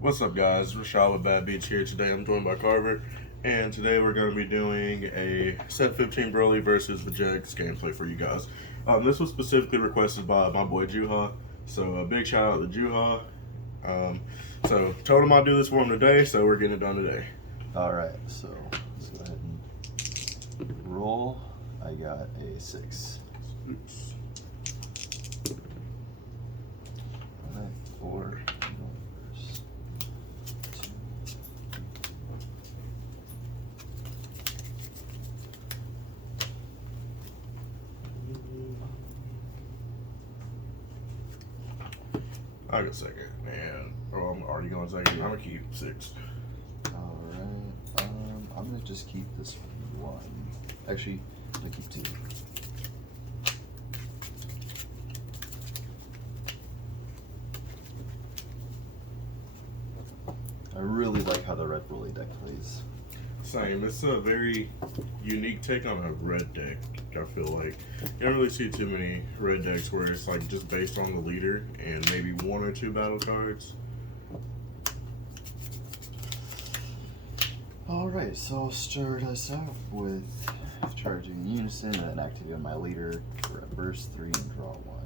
What's up, guys? Rashad with Bad Beats here. Today I'm joined by Carver, and today we're going to be doing a Set 15 Broly versus Vegeks gameplay for you guys. This was specifically requested by my boy Juha, so a big shout out to Juha. So told him I'd do this for him today, so we're getting it done today. Alright, so let's go ahead and roll. I got a 6. Oops. Alright, 4. I'll go second, and I'm already going second. I'm gonna keep 6. Alright, I'm gonna just keep this 1. Actually, I'm gonna keep 2. I really like how the red Broly deck plays. Same. It's a very unique take on a red deck. I feel like you don't really see too many red decks where it's like just based on the leader and maybe 1 or 2 battle cards. Alright, so I'll start us off with charging in unison and then activating my leader for a burst 3 and draw 1.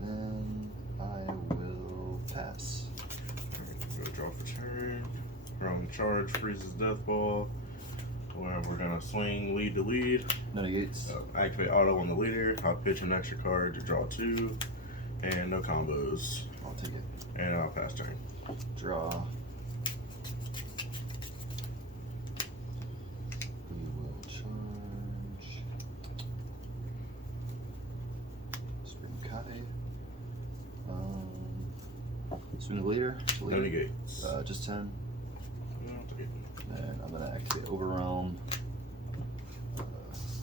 Then I will pass. Go draw for turn. Wrong charge freezes death ball. Where we're gonna swing lead to lead. No negates. Activate auto on the leader. I'll pitch an extra card to draw 2, and no combos. I'll take it. And I'll pass turn. Draw. We will charge. Spring Kai. Swing the leader. No negates. Just 10. I'll take it. Then I'm gonna activate Overwhelm.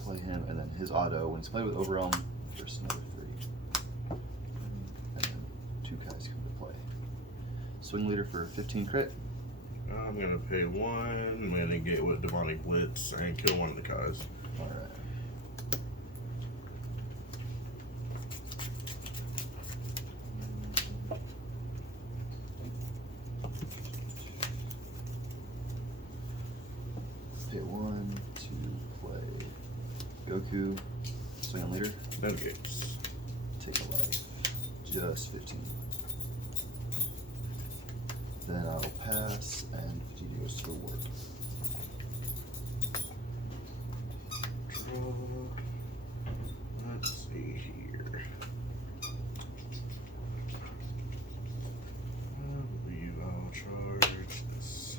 Play him, and then his auto. When he's played with Overwhelm, first another 3. And then 2 guys come to play. Swing leader for 15 crit. I'm gonna pay 1. I'm gonna get with Demonic Blitz and kill one of the guys. Alright. Pay 1 to play Goku. Swing on leader. No gates. Take a life. Just 15. Then I'll pass, and 15 goes to the warp. Draw. Let's see here. I believe I'll charge this.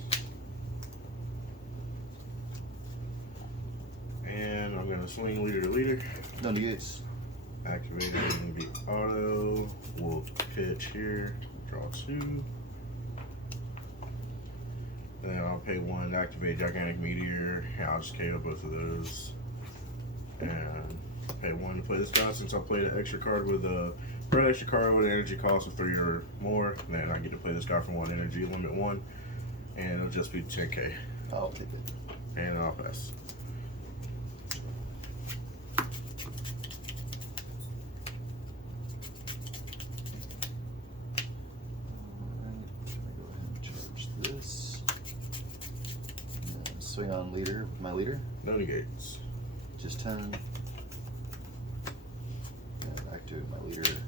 And I'm gonna swing leader to leader. No negates. Activating the auto. We'll pitch here. Draw 2. And then I'll pay 1 to activate Gigantic Meteor. And I'll just KO both of those. And pay 1 to play this guy. Since I played an extra card with a red extra card with an energy cost of 3 or more, then I get to play this guy for 1 energy, limit 1. And it'll just be 10k. I'll take it. And I'll pass. This. And then swing on leader with my leader. No negates. Just 10. And activate my leader to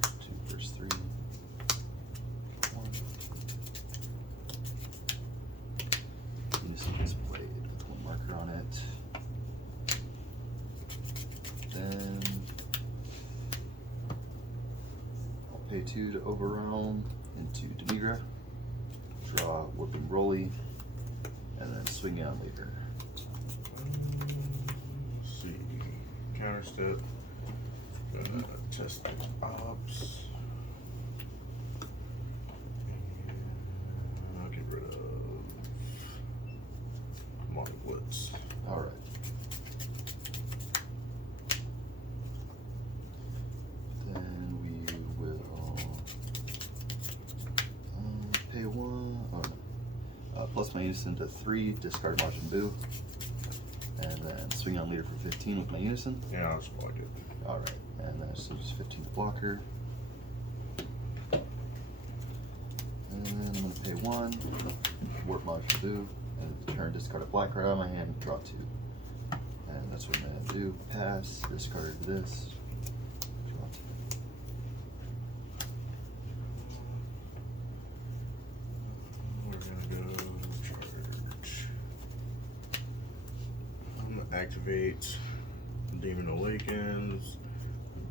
first 3. 1. Unison is played with 1 marker on it. Then I'll pay 2 to Overwhelm into Demigra. Draw Whooping Broly, and then swing on leader. Let's see. Counter step. Test its ops. And I'll get rid of Mono Blitz. Alright. Then we will pay 1. Oh no. Plus my unison to 3, discard Majin Buu. And then swing on leader for 15 with my unison. Yeah, I'll just block it. Alright, and then so just 15 to blocker. 1, warp module do, and turn discard a black card out of my hand, draw 2. And that's what I'm gonna do. Pass, discard this, draw 2. We're gonna go charge. I'm gonna activate Demon Awakens,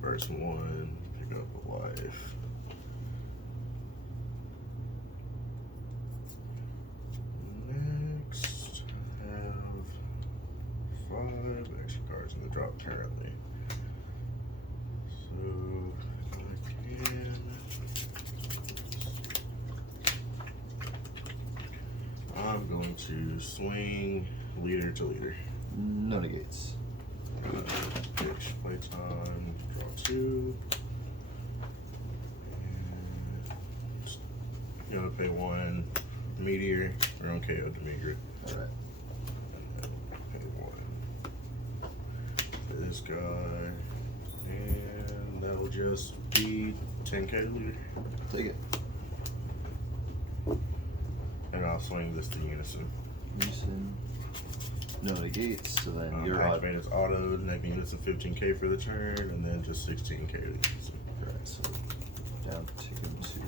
burst 1, pick up a life. Next, I have 5 extra cards in the drop currently. So I can. I'm going to swing leader to leader. No negates. Pitch, playtime, draw 2. And you're gonna pay 1 meteor or on KO to meteor. Alright. And then pay 1 for this guy. And that will just be 10k to leader. Take it. And I'll swing this to Unison. Unison. No negates, so then you're activate its auto, making Unison 15k for the turn, and then just 16k to Unison. Alright, so down to him to.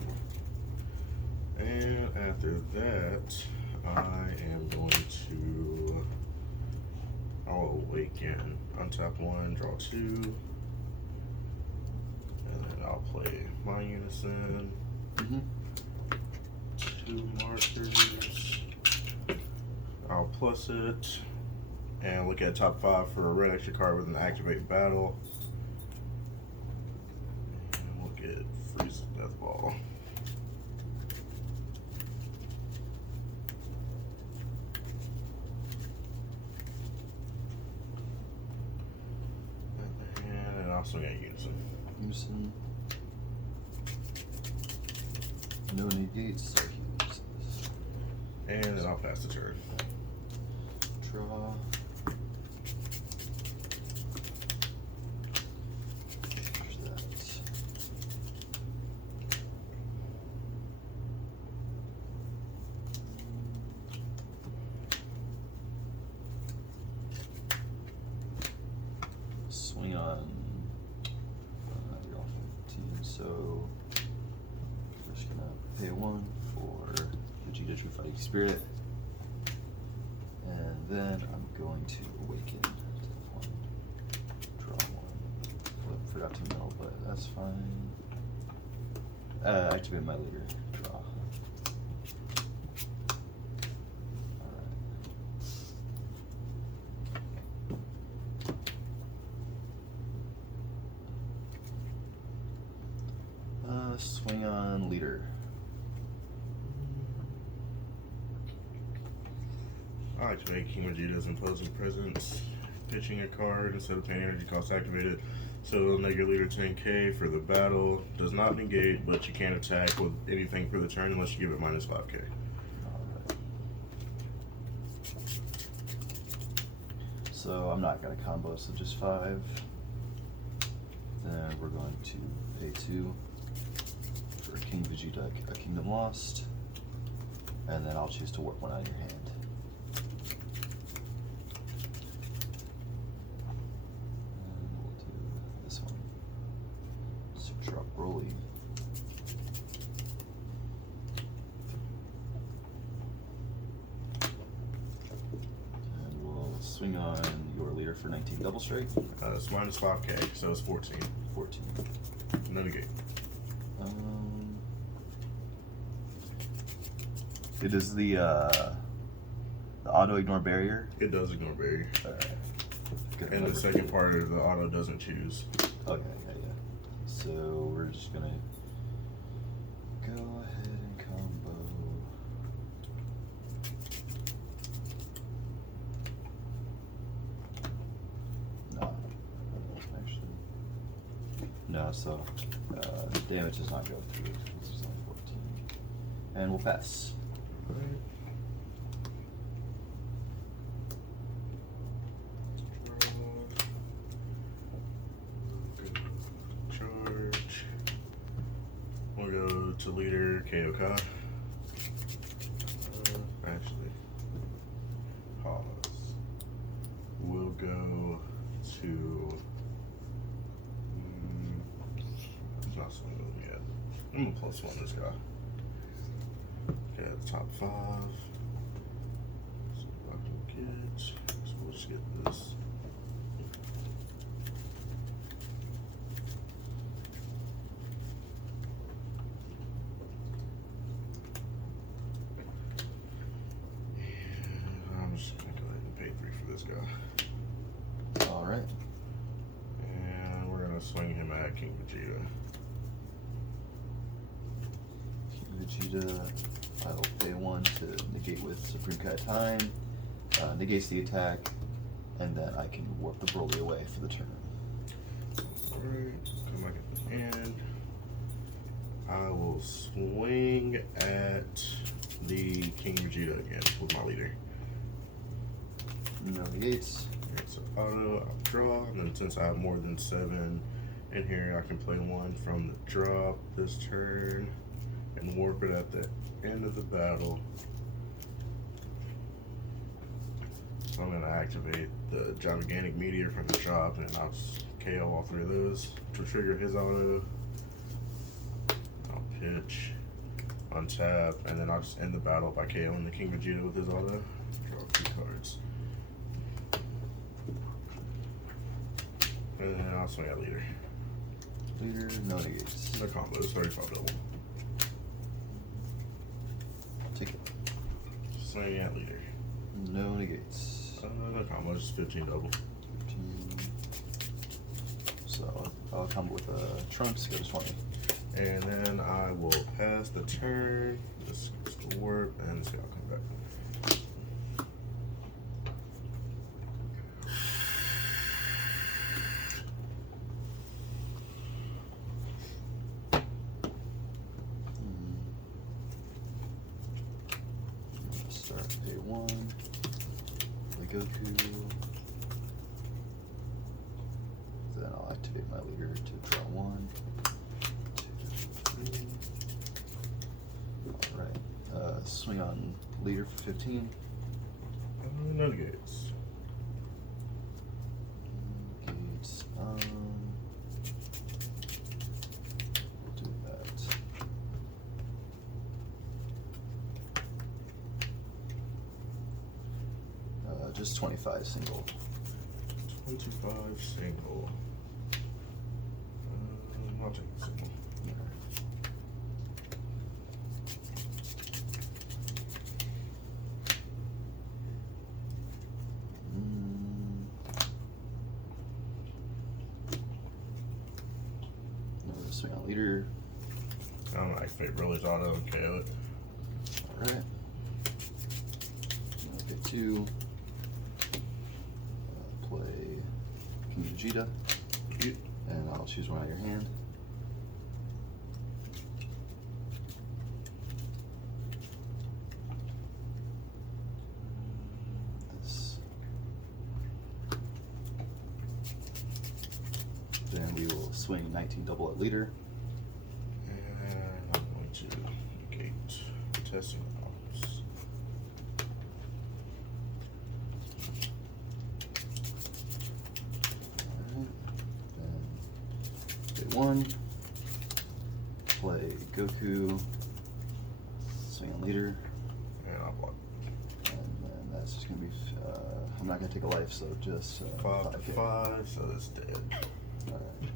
And after that, I am going to. I'll awaken. Untap 1, draw 2. And then I'll play my Unison. Mm-hmm. 2 markers. I'll plus it. And look at top 5 for a red extra card with an activate battle. And we'll get Freeze Death Ball. And I'll swing at Unison. Unison. No negates, so he loses. And then I'll pass the turn. Draw. There's that. Swing on. You're off 15, so we're just gonna pay 1 for Vegeta True Fighting Spirit. And then I'm going to awaken to 1, draw 1. Forgot to mill, but that's fine. Activate my leader, draw. Alright. Swing on leader. I activate King Vegeta's imposing presence, pitching a card instead of paying energy cost activated. So it'll make your leader 10k for the battle. Does not negate, but you can't attack with anything for the turn unless you give it minus 5k. Alright. So I'm not gonna combo, so just 5. Then we're going to pay 2 for King Vegeta, a Kingdom Lost. And then I'll choose to warp 1 out of your hand. Drop Broly. And we'll swing on your leader for 19 double strike. It's minus 5k, so it's 14. 14. No negate. It is the auto ignore barrier. It does ignore barrier. Alright. And the second part of the auto doesn't choose. Okay, yeah. So we're just gonna go ahead and combo. No, actually, no. So damage does not go through. This is only 14, and we'll pass. Charge. We'll go to leader Kaioka. Actually, pause. We'll go to. It's not swinging with me yet. I'm gonna plus one this guy. Okay, the top 5. So if I can get. So we'll just get this. I'm just gonna go ahead and pay 3 for this guy. Alright. And we're gonna swing him at King Vegeta. Vegeta, I will pay 1 to negate with Supreme Kai Time, negates the attack, and then I can warp the Broly away for the turn. Alright, come back at the end. I will swing at the King Vegeta again with my leader. No negates. Alright, so auto, I'll draw, and then since I have more than 7 in here, I can play 1 from the drop this turn and warp it at the end of the battle. So I'm going to activate the gigantic meteor from the drop, and I'll just KO all 3 of those to trigger his auto. I'll pitch, untap, and then I'll just end the battle by KOing the King Vegeta with his auto. Draw 2 cards. And then I'll swing at leader. Leader, no negates. The combo is 35 double. Take it. Swing at leader. No negates. The combo is 15 double. 15. So I'll combo with Trunks, go to 20. And then I will pass the turn. This goes to warp, and this guy will come back. Start pay 1. The Goku. Then I'll activate my leader to draw 1, 2, 3. Alright. Swing on leader for 15. No gates. Gates. We'll do that. Just 25 single. 25 single. I'll take the single. Another swing on leader. I'm gonna activate Broly's auto and KO it. Alright. Get 2. Play King Vegeta. Cute. And I'll choose one out of your hand. This. Then we will swing 19 double at leader. And I'm going to negate testing ops. Hit 1. Play Goku. Swing on leader. And I'll block. And then that's just going to be. I'm not going to take a life, so just 5 to 5K. 5, so that's dead. Alright.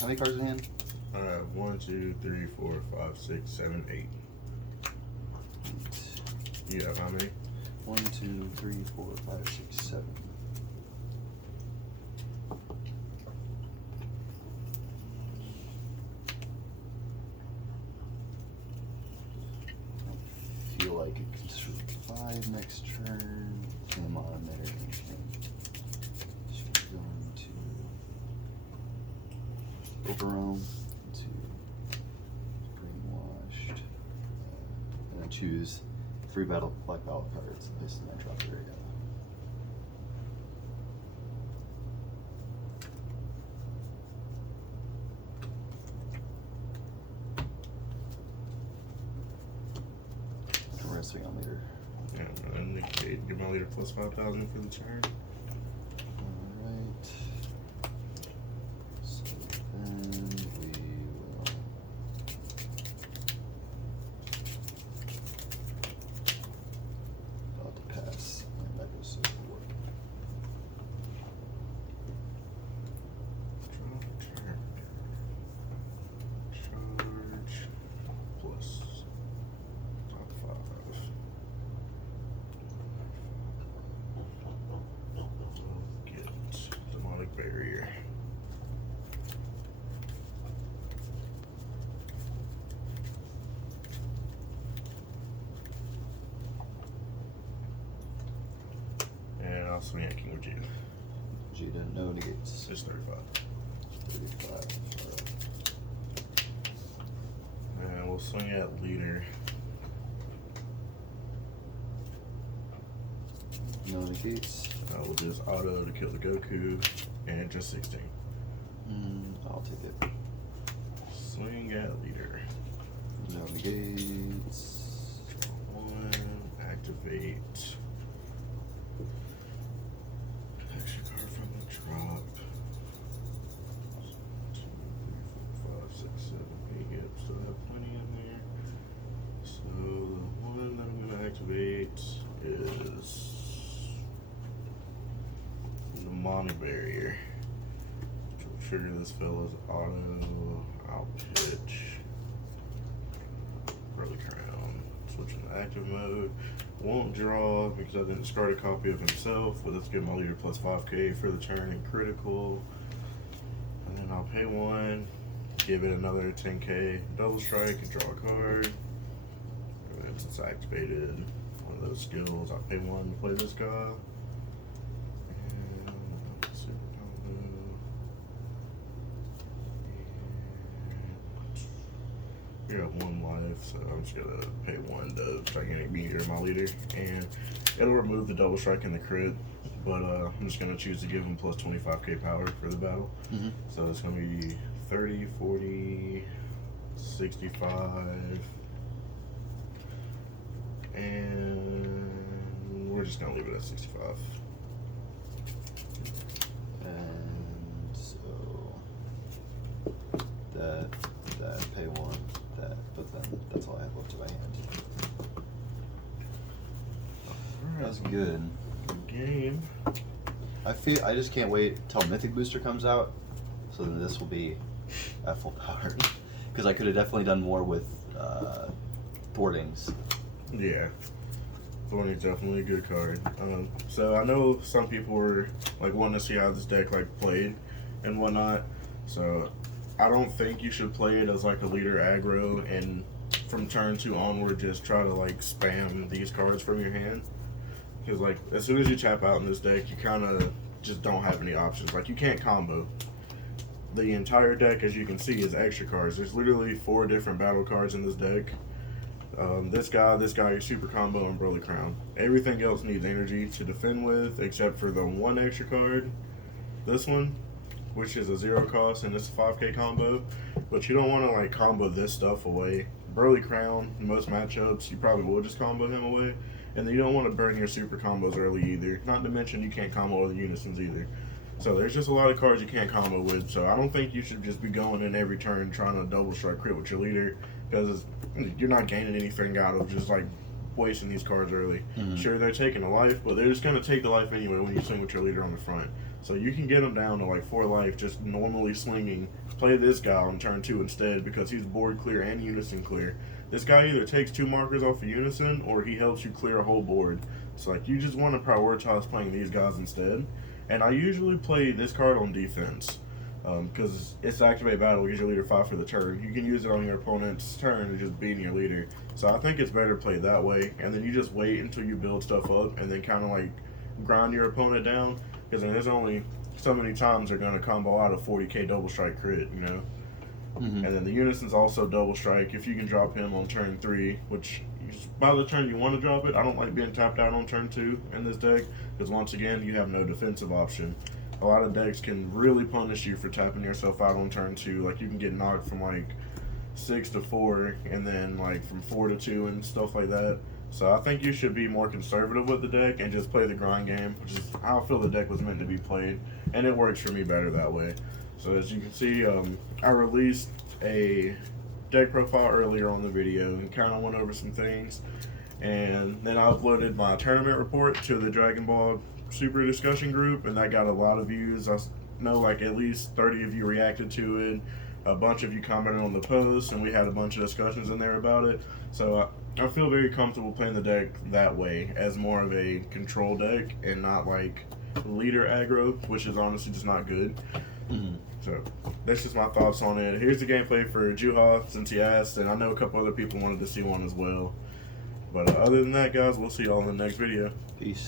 How many cards in hand? I have 1, 2, 3, 4, 5, 6, 7, 8. You have how many? 1, 2, 3, 4, 5, 6, 7. I feel like it could survive next turn. Him on there. And she's going to overwhelm to brainwashed. And then choose 3 black battle cards and place them in my drop area. swing on leader. And I'm gonna negate, give my leader plus 5,000 for the turn. Alright. So then we will about to pass, and that goes to the board. Draw turn. Charge plus top 5. We'll get demonic barrier. And I'll swing at King of G. G didn't know negates. It's 35. 35. Alright. And we'll swing at leader. No negates. We'll just auto to kill the Goku and just 16. I'll take it. Swing at leader. No negates. Draw 1, activate. Extra card from the drop. 2, 3, 4, 5, 6, 7, 8. Yep, still have plenty in there. So the one that I'm going to activate is the Mono Barrier. Which will trigger this fella's auto. I'll pitch. Brother Crown. Switching to active mode. Won't draw because I didn't discard a copy of himself, but let's give my leader plus 5k for the turn and critical. And then I'll pay 1, give it another 10k double strike and draw a card. And since I activated one of those skills, I'll pay 1 to play this guy. And super combo. You have 1 life, so I'm just gonna pay 1 to gigantic meteor my leader, and it'll remove the double strike and the crit. But I'm just gonna choose to give him plus 25k power for the battle. So it's gonna be 30, 40, 65, and we're just gonna leave it at 65. And so that pay 1, that, but then that's all I have left in my hand. That's good. Good game. I just can't wait till Mythic Booster comes out, so then this will be at full power. Because I could have definitely done more with Thwartings. Yeah. Thorny's definitely a good card. So I know some people were like wanting to see how this deck like played and whatnot. So I don't think you should play it as like a leader aggro and from turn 2 onward just try to like spam these cards from your hand. Because like as soon as you tap out in this deck, you kind of just don't have any options. Like you can't combo. The entire deck, as you can see, is extra cards. There's literally 4 different battle cards in this deck. This guy, your super combo, and Broly Crown. Everything else needs energy to defend with, except for the 1 extra card. This one, which is a 0 cost, and it's a 5k combo. But you don't want to like combo this stuff away. Broly Crown, in most matchups, you probably will just combo him away. And then you don't want to burn your super combos early either. Not to mention you can't combo other unisons either. So there's just a lot of cards you can't combo with. So I don't think you should just be going in every turn trying to double strike crit with your leader, because you're not gaining anything out of just like wasting these cards early. Sure, they're taking a life, but they're just going to take the life anyway when you swing with your leader on the front. So you can get them down to like 4 life just normally swinging. Play this guy on turn 2 instead because he's board clear and unison clear. This guy either takes 2 markers off of unison or he helps you clear a whole board. So like you just want to prioritize playing these guys instead. And I usually play this card on defense because it's activate battle, gives your leader 5 for the turn. You can use it on your opponent's turn to just beat your leader. So I think it's better to play that way, and then you just wait until you build stuff up and then kind of like grind your opponent down, because there's only so many times they're going to combo out a 40k double strike crit, you know. And then the unison's also double strike if you can drop him on turn 3, which by the turn you want to drop it. I don't like being tapped out on turn 2 in this deck because once again you have no defensive option. A lot of decks can really punish you for tapping yourself out on turn 2. Like you can get knocked from like 6 to 4 and then like from 4 to 2 and stuff like that. So I think you should be more conservative with the deck and just play the grind game, which is how I feel the deck was meant to be played, and it works for me better that way. So as you can see, I released a deck profile earlier on the video and kind of went over some things, and then I uploaded my tournament report to the Dragon Ball Super discussion group, and that got a lot of views. I know like at least 30 of you reacted to it. A bunch of you commented on the post, and we had a bunch of discussions in there about it. So I feel very comfortable playing the deck that way as more of a control deck and not like leader aggro, which is honestly just not good. So that's just my thoughts on it. Here's the gameplay for Juha since he asked, and I know a couple other people wanted to see one as well. But other than that, guys, we'll see y'all in the next video. Peace.